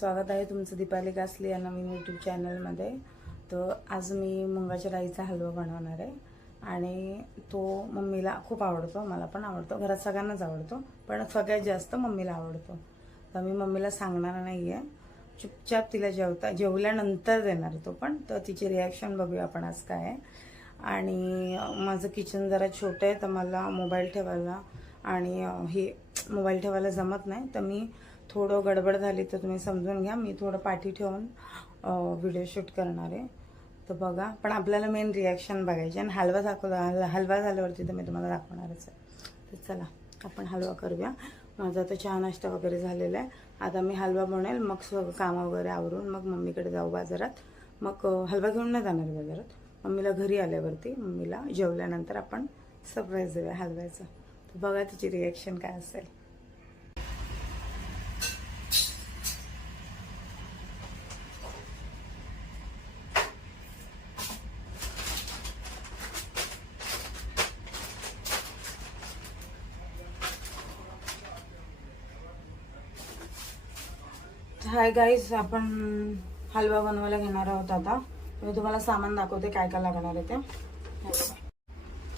स्वागत आहे तुमचं दीपाली कासली या नवीन यूट्यूब चॅनलमध्ये तर आज मी मुंगाच्या डाळीचा हलवा बनवणार आहे. आणि तो मम्मीला खूप आवडतो मला पण आवडतो घरात सगळ्यांनाच आवडतो पण सगळ्यात जास्त मम्मीला आवडतो. तर मी मम्मीला सांगणार नाही आहे चुपचाप तिला जेवता जेवल्यानंतर देणार तो पण तर तिची रिॲक्शन बघूया आपण आज काय आहे. आणि माझं किचन जरा छोटं आहे तर मला मोबाईल ठेवायला आणि हे मोबाईल ठेवायला जमत नाही. तर मी थोडं गडबड झाली तर तुम्ही समजून घ्या. मी थोडं पाठी ठेवून व्हिडिओ शूट करणार आहे. तर बघा पण आपल्याला मेन रिॲक्शन बघायची आणि हलवा दाखवला हल- हलवा झाल्यावरती तर मी तुम्हाला दाखवणारच आहे. तर चला आपण हलवा करूया. माझा तर चहा नाश्ता वगैरे झालेला आहे. आता मी हलवा बनवेल मग सगळं कामं वगैरे आवरून मग मम्मीकडे जाऊ बाजारात. मग हलवा घेऊन नाही जाणार बाजारात. मम्मीला घरी आल्यावरती मम्मीला जेवल्यानंतर आपण सरप्राईज देऊया हलव्याचं. तर बघा तिची रिॲक्शन काय असेल. हाय गाईज आपण हलवा बनवायला घेणार आहोत आता. मी तुम्हाला सामान दाखवते काय काय लागणार आहे ते. हे बघा.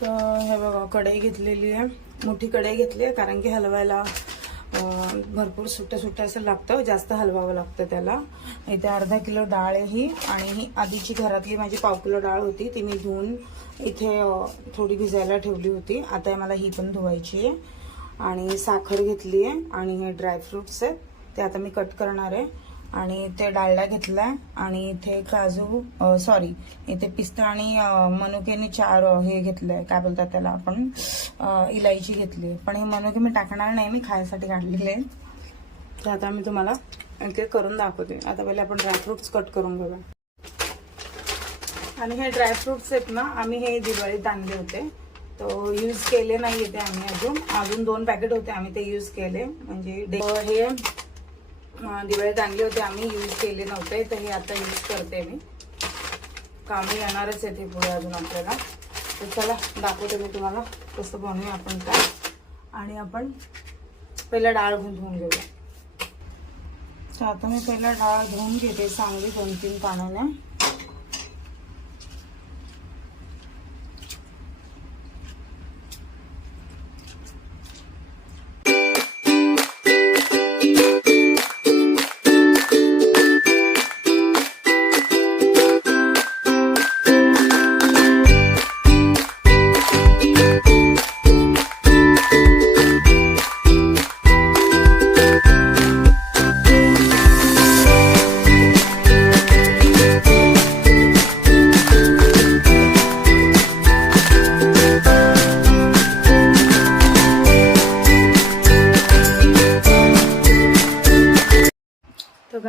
तर हे बघा कढई घेतलेली आहे. मोठी कढई घेतली आहे कारण की हलवायला भरपूर सुट्टं सुट्टं असं लागतं. जास्त हलवावं लागतं त्याला. इथे अर्धा किलो डाळ आहे ही आणि ही आधीची घरातली माझी पाव किलो डाळ होती ती मी धुवून इथे थोडी भिजायला ठेवली होती. आता मला ही पण धुवायची आहे. आणि साखर घेतली आहे आणि हे ड्रायफ्रुट्स आहेत. ते आता मी कट करणार आहे. आणि ते डाळडा घेतलाय. आणि इथे काजू सॉरी इथे पिस्ता आणि मनुकेने चार हे हे घेतलंय. काय बोलतात त्याला आपण? इलायची घेतली पण हे मनुके मी टाकणार नाही. मी खायसाठी काढलेले तर आता मी तुम्हाला ते करून दाखवते. आता पहिले आपण ड्रायफ्रुट्स कट करून घेऊया आणि हे ड्रायफ्रुट्स आहेत ना आम्ही हे दिवाळीत आणले होते. तो यूज केले नाही ते आम्ही अजून. अजून दोन पॅकेट होते आम्ही ते यूज केले. म्हणजे हे दिवाळीत आणले होते आम्ही यूज केले नव्हते तर हे आता यूज करते मी. कामी येणारच आहे ते पुढे अजून आपल्याला. तर चला दाखवते मी तुम्हाला कसं बनवूया आपण काय. आणि आपण पहिला डाळ धुवून घेऊया. तर आता मी पहिला डाळ धुवून घेते चांगली दोन तीन पाण्याने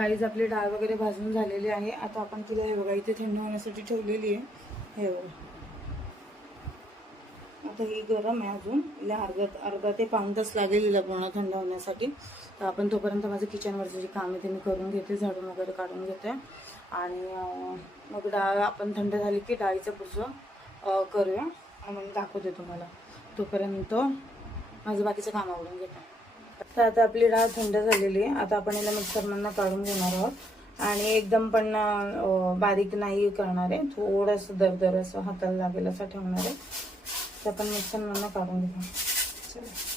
गाईज आपली डाळ वगैरे भाजून झालेली आहे. आता आपण तिला हे बघा इथे थंड होण्यासाठी ठेवलेली आहे. हे बघा. आता ही गरम आहे अजून. हिला अर्धा अर्धा ते पाऊण तास लागेल हिला पूर्ण थंड होण्यासाठी. तर आपण तोपर्यंत माझं किचनवरचं जे काम आहे ते मी करून घेते झाडून वगैरे काढून घेते. आणि मग डाळ आपण थंड झाली की डाळीचं पुढचं करूया. मग दाखवते तुम्हाला. तोपर्यंत माझं बाकीचं काम आवडून घेते. तर आता आपली डाळ थंड झालेली आहे. आता आपण याला मिक्सरमधनं काढून घेणार आहोत. आणि एकदम पण बारीक नाही करणार आहे. थोडंसं दरदर असं हाताला लागेल असं ठेवणार आहे. तर आपण मिक्सरमधनं काढून घेऊ. चला.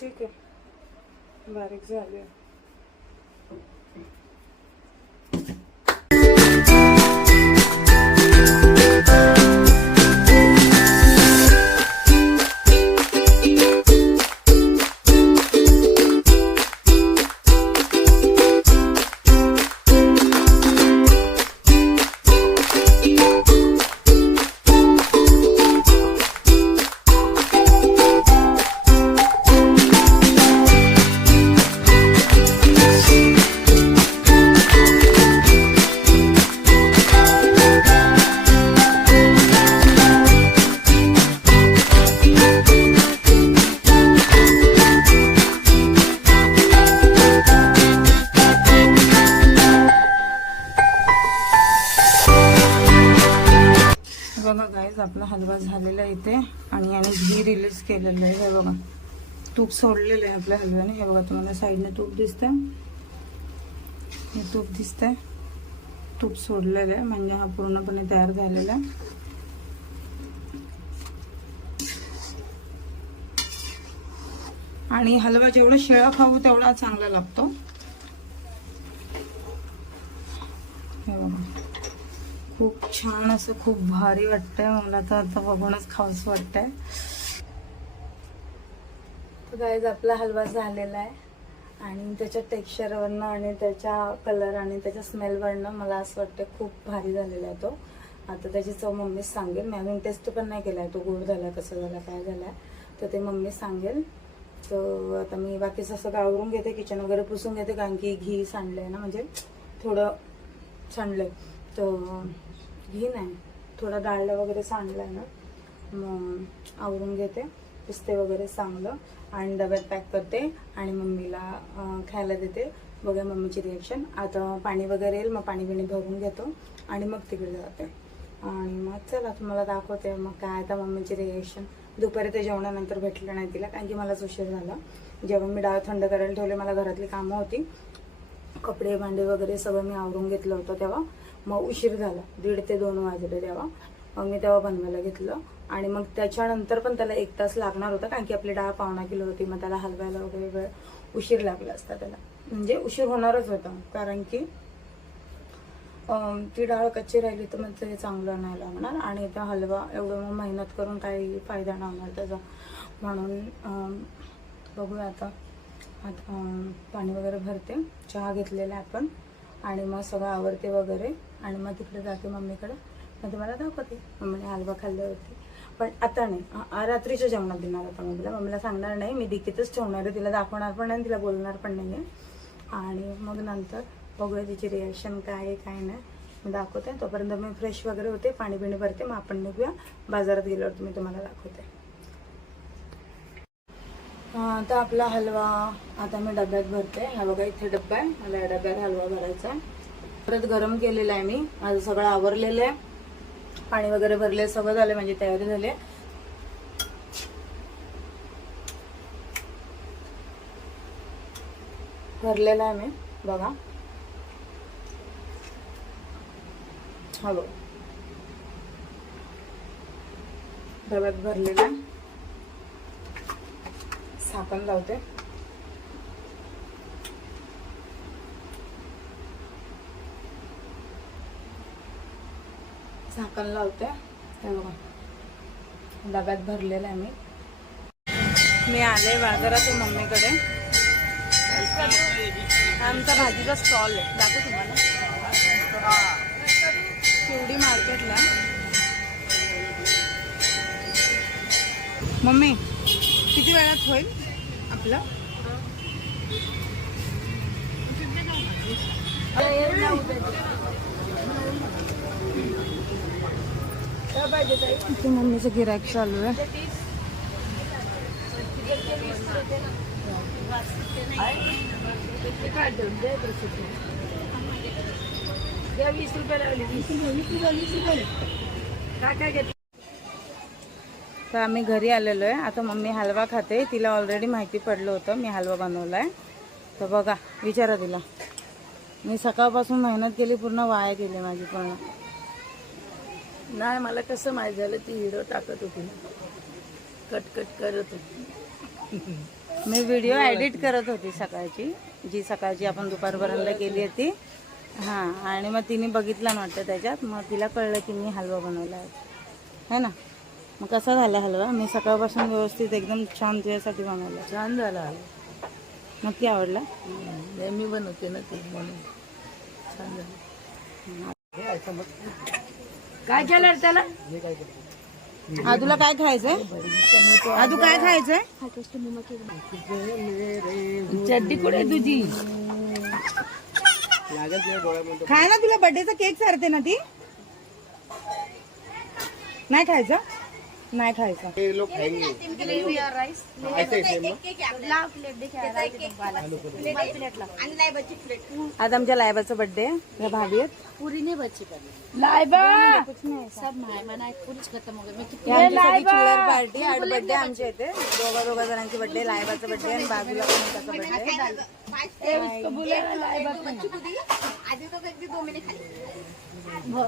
ठीक आहे. बारीक झाली. आपला हलवा झालेला आहे इथे आणि याने घी रिलीज केलेलं आहे. हे बघा तूप सोडलेलं आहे आपल्या हलव्याने. हे बघा तुम्हाला साईडने तूप दिसतंय. हे तूप दिसतंय. तूप सोडलेलं आहे म्हणजे हा पूर्णपणे तयार झालेला आहे. आणि हलवा जेवढा शिळा खाऊ तेवढा चांगला लागतो. हे बघा. खूप छान असं खूप भारी वाटतंय. मला तर आता बघूनच खावंच वाटतंय. तर गाईज आपला हलवा झालेला आहे. आणि त्याच्या टेक्स्चरवरनं आणि त्याच्या कलर आणि त्याच्या स्मेलवरनं मला असं वाटतं खूप भारी झालेला आहे तो. आता त्याची चव मम्मीच सांगेल. मी अजून टेस्ट पण नाही केला आहे तो गोड झाला कसं झाला काय झाला तर ते मम्मी सांगेल. तर आता मी बाकीचं सगळं आवरून घेते किचन वगैरे पुसून घेते कारण की घी सांडलंय ना म्हणजे थोडं सांडलंय. तर घी नाही थोडा डाळला वगैरे सांडलाय ना? मग आवरून घेते. पिस्ते वगैरे चांगलं. आणि डब्यात पॅक करते. आणि मम्मीला खायला देते. बघा मम्मीची रिएक्शन आता पाणी वगैरे येईल मग पाणी बिणी भरून घेतो. आणि मग तिकडे जाते. आणि मग चला तुम्हाला दाखवते. मग काय आता मम्मीची रिएक्शन दुपारी ते जेवणानंतर भेटलं नाही तिला कारण की मलाच उशीर झाला. जेव्हा मी डाळ थंड करायला ठेवले मला घरातली कामं होती. कपडे भांडे वगैरे सगळं मी आवरून घेतलं होतं तेव्हा. मग उशीर झाला. दीड ते दोन वाजले तेव्हा. मग मी तेव्हा बनवायला घेतलं. आणि मग त्याच्यानंतर पण त्याला एक तास लागणार होता कारण की आपली डाळ पावणा किलो होती. मग त्याला हलवायला वगैरे वेळ उशीर लागला असता त्याला. म्हणजे उशीर होणारच होता कारण की ती डाळ कच्ची राहिली तर मग ते चांगलं नाही लागणार. आणि त्या हलवा एवढं मग मेहनत करून काही फायदा नाही होणार त्याचा. म्हणून बघूया आता. आता पाणी वगैरे भरते. चहा घेतलेला आहे आपण. आणि मग सगळं आवडते वगैरे. आणि मग तिकडे जाते मम्मीकडे. मग तुम्हाला दाखवते. मम्मीने हलवा खाल्ल्यावरती. पण आता नाही. रात्रीच्या जेवणात देणार आता मम्मीला. मम्मीला सांगणार नाही. मी डिकीतच ठेवणार आहे. तिला दाखवणार पण नाही तिला बोलणार पण नाही आहे आणि मग नंतर बघूया तिची रिॲक्शन काय आहे काय नाही. मी दाखवते. तोपर्यंत मी फ्रेश वगैरे होते. पाणी बिणी भरते. मग आपण निघूया. बाजारात गेल्यावर मी तुम्हाला दाखवते. आता आपला हलवा आता मी डब्यात भरते. हा बघा इथे डब्बा आहे. मला या डब्यात हलवा भरायचा आहे. परत गरम केलेलं आहे मी. माझं सगळं आवरलेलं आहे. पाणी वगैरे भरले सगळं झालं म्हणजे तयारी झाली आहे. भरलेला आहे मी बघा. हॅलो. डब्यात भरलेलं आहे. झाकण लावते. झाकण लावते. हे बघा. डब्यात भरलेलं आहे मी. मी आले बाजारात मम्मीकडे. आमचा भाजीचा स्टॉल आहे. दाखव तुम्हाला. शिवडी मार्केटला. मम्मी किती वेळात होईल आपलं? इथे मम्मीचं गिरायक चालू आहे. तर आम्ही घरी आलेलो आहे. आता मम्मी हलवा खाते. तिला ऑलरेडी माहिती पडलं होतं. मी हलवा बनवला आहे तर बघा विचारा तिला. मी सकाळपासून मेहनत केली पूर्ण वाया गेली माझी पूर्ण नाही मला कसं माहीत झालं ती हिरो टाकत होती कट कट करत होती. मी व्हिडिओ एडिट करत होती सकाळची जी सकाळची आपण दुपारपर्यंत केली होती. हां आणि मग तिने बघितलं वाटतं त्याच्यात मग तिला कळलं की मी हलवा बनवला आहे. है ना? मग कसा झाला हलवा? मी सकाळपासून व्यवस्थित एकदम छान तुझ्यासाठी बनवला. छान झाला नक्की आवडला? नेहमी बनवते ना ती म्हणून. छान झालं. काय केलं रे त्याला? आदूला काय खायचंय? आदू काय खायचंय? चड्डी कुठे तुझी? खाय ना तुला बर्थडेचा केक सारते ना ती. नाही खायचं? नाही खायचं. ये लोग खाएंगे राइस ऐसे नाही आज आमच्या लायबाचा बर्थडे या भाभी आहेत. पूरी नहीं बच्ची पर लायबा! सब मैं मना पूरी खत्म हो गई मैं ही पार्टी आठ बर्थडे आमच्या इथे दोघा दोघा जणांची बर्थडे लायबाचा बर्थडे आणि बाजूला पण त्याचा बर्थडे तो दो महीने खाली वो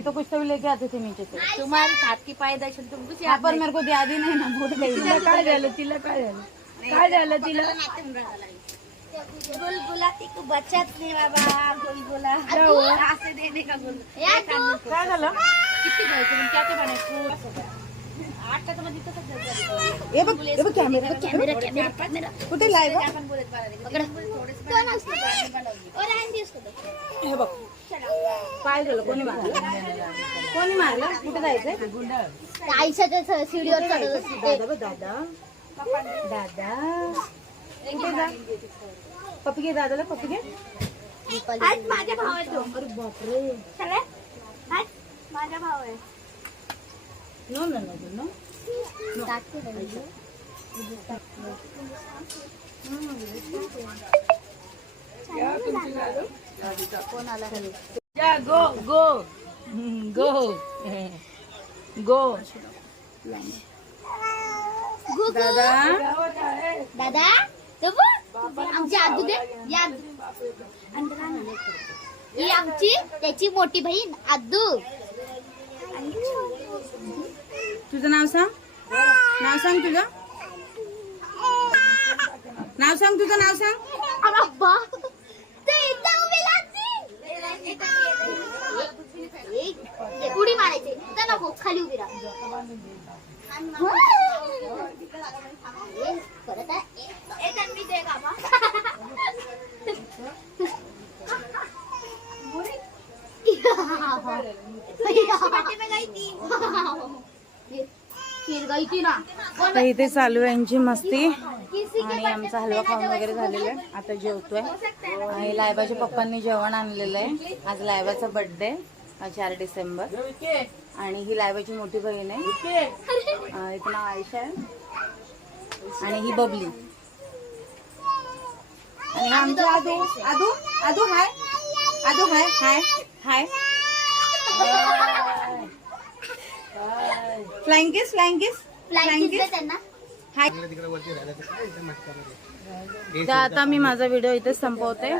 तो कुछ तो लेके आते थे नीचे से तुम्हारी हाथ की पैदाइश तुम कुछ यहाँ पर मेरे को दिया भी नहीं ना बोल गई तिला काय झालं तिला काय झालं काय झालं तिला गुलगुला तिको बचत नहीं बाबा गुलगुला ऐसे देने का गुल काय झालं किती घ्यायचे मग क्या क्या बनायचं हे बघ हे बघ कॅमेरा कॅमेरा कॅमेरा. कुठे आंधी असतो? हे बघ. काय झालं कोणी मारलं? कोणी मारलं? कुठे जायचंय? आईच्या सीडीवर दादा दादा. दादा. कुठे जा? पप्पी घे दादाला पप्पी घे. माझ्या भावाचा. अरे बापरे. माझा भाव आहे नो नो नो नो या गो गो हम्म, गो गो दादा दादा तो बघ, आमची आदू दे. ही आमची त्याची मोठी बहीण आदू तुझं नाव सांग नाव सांग तुझं नाव सांग तुझं नाव सांग उडी मारायची नको खाली उभी राहा ए, परत आहे. ए, तर मी दे बाबा. फिर गई थी ना तर इथे चालू आहे यांची मस्ती. आणि आमचा हलवा खाऊन वगैरे झालेला आहे. आता जेवतोय. आणि लायबाच्या पप्पांनी जेवण आणलेलं आहे. आज लायबाचा बर्थडे चार डिसेंबर. आणि ही लायबाची मोठी बहीण आहे. हिचं नाव आयशा आहे. आणि ही बबली. आणि आमचा आदू. आदू? आदू हाय. आदू हाय. हाय. हाय. फ्लाइंग किस तर इथं आता मी माझा व्हिडिओ इथेच संपवते.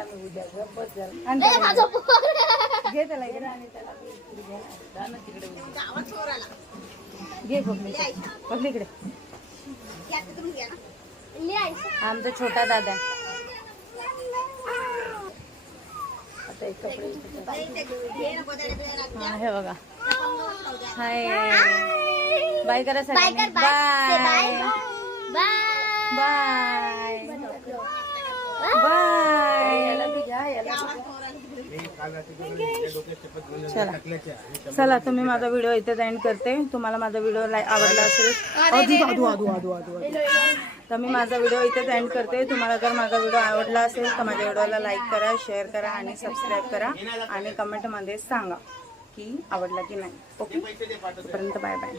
घे इकडे. आमचा छोटा दादा आहे. आता एक कपडे. हा, हे बघा. हाय बाय करा बाय बाय. बाय. बाय. चला. चला तुम्ही माझा व्हिडिओ इथेच एंड करते. तुम्हाला माझा व्हिडिओ आवडला असेल. तर मी माझा व्हिडिओ इथेच एंड करते. तुम्हाला जर माझा व्हिडिओ आवडला असेल तर माझ्या व्हिडिओला लाईक करा शेअर करा आणि सबस्क्राईब करा. आणि कमेंटमध्ये सांगा की आवडला की नाही. ओके तोपर्यंत बाय बाय